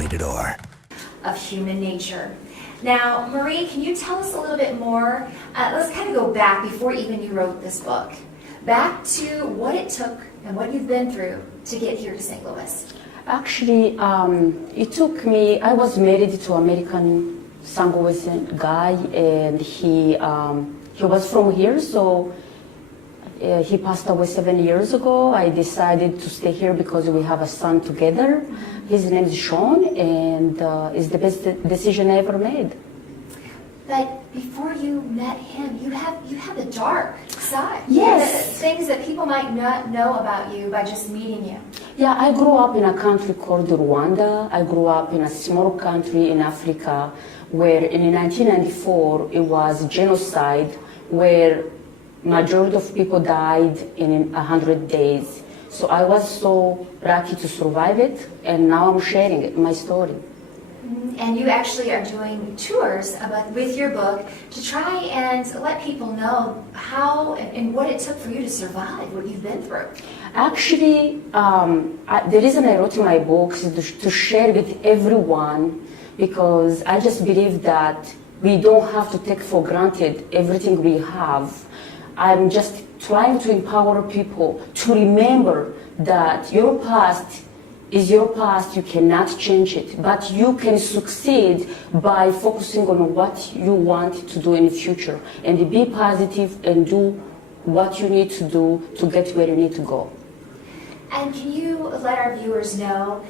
Rated R. Of human nature. Now, Marie, can you tell us a little bit more? Let's kind of go back before even you wrote this book. Back to what it took and what you've been through to get here to St. Louis. Actually, it took me, I was married to American St. Louis guy, and he was from here, so he passed away 7 years ago. I decided to stay here because we have a son together. His name is Sean, and it's the best decision I ever made. But before you met him, you have a dark side. Yes. Things that people might not know about you by just meeting you. Yeah, I grew up in a country called Rwanda. I grew up in a small country in Africa where in 1994 it was genocide, where majority of people died in 100 days. So I was so lucky to survive it, and now I'm sharing it, my story. And you actually are doing tours with your book to try and let people know how and what it took for you to survive what you've been through. Actually, the reason I wrote my books is to share with everyone, because I just believe that we don't have to take for granted everything we have. I'm just trying to empower people to remember that your past is your past. You cannot change it, but you can succeed by focusing on what you want to do in the future, and be positive and do what you need to do to get where you need to go. And can you let our viewers know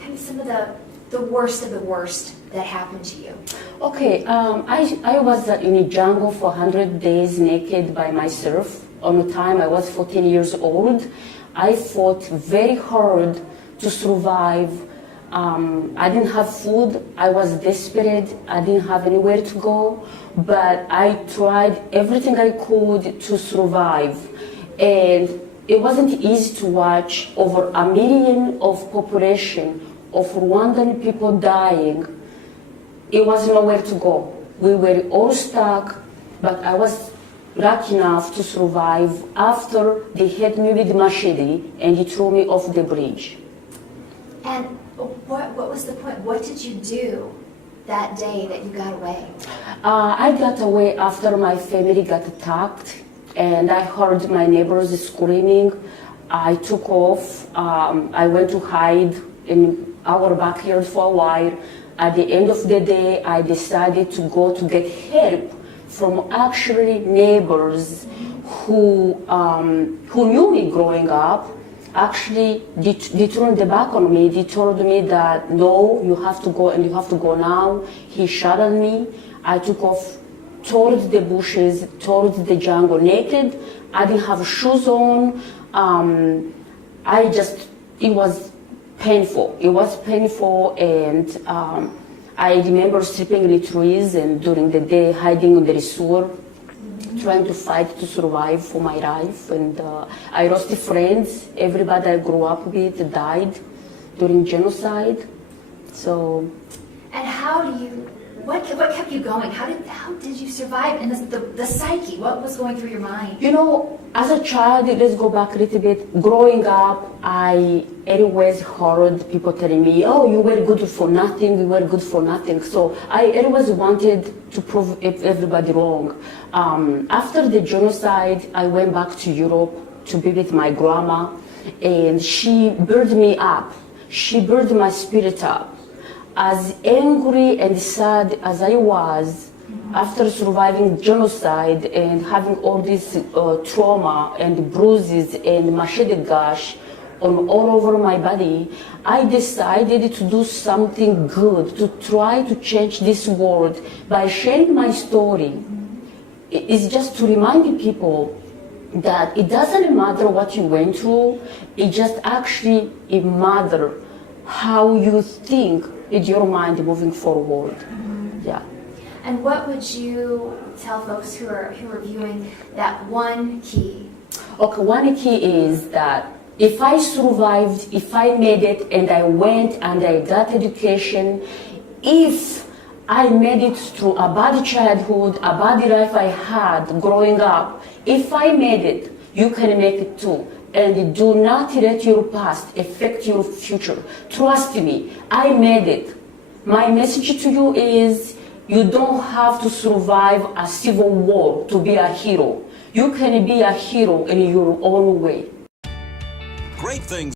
kind of some of the worst of the worst that happened to you? Okay, I was in a jungle for 100 days naked by myself. On the time I was 14 years old. I fought very hard to survive. I didn't have food. I was desperate. I didn't have anywhere to go, but I tried everything I could to survive. And it wasn't easy to watch over 1 million of population of Rwandan people dying. It was nowhere to go. We were all stuck, but I was lucky enough to survive after they hit me with machete and they threw me off the bridge. And what was the point? What did you do that day that you got away? I got away after my family got attacked, and I heard my neighbors screaming. I took off. I went to hide in our backyard for a while. At the end of the day, I decided to go to get help from actually neighbors who knew me growing up. Actually, they turned their back on me. They told me that, no, you have to go, and you have to go now. He shot at me. I took off towards the bushes, towards the jungle naked. I didn't have shoes on. It was painful. It was painful, and I remember sleeping in the trees, and during the day hiding under the sewer, trying to fight to survive for my life. And I lost friends. Everybody I grew up with died during genocide. So. And what kept you going? How did you survive? And the psyche, what was going through your mind? You know, as a child, let's go back a little bit. Growing up, I always heard people telling me, oh, you were good for nothing, you were good for nothing. So I always wanted to prove everybody wrong. After the genocide, I went back to Europe to be with my grandma, and she built me up. She built my spirit up. As angry and sad as I was after surviving genocide and having all this trauma and bruises and machete gash all over my body, I decided to do something good, to try to change this world by sharing my story. It's just to remind people that it doesn't matter what you went through, it just actually matters how you think with your mind moving forward. Yeah. And what would you tell folks who are viewing that one key? Okay, one key is that if I survived, if I made it, and I went and I got education, if I made it through a bad childhood, a bad life I had growing up, if I made it, you can make it too. And do not let your past affect your future. Trust me, I made it. My message to you is you don't have to survive a civil war to be a hero. You can be a hero in your own way. Great things.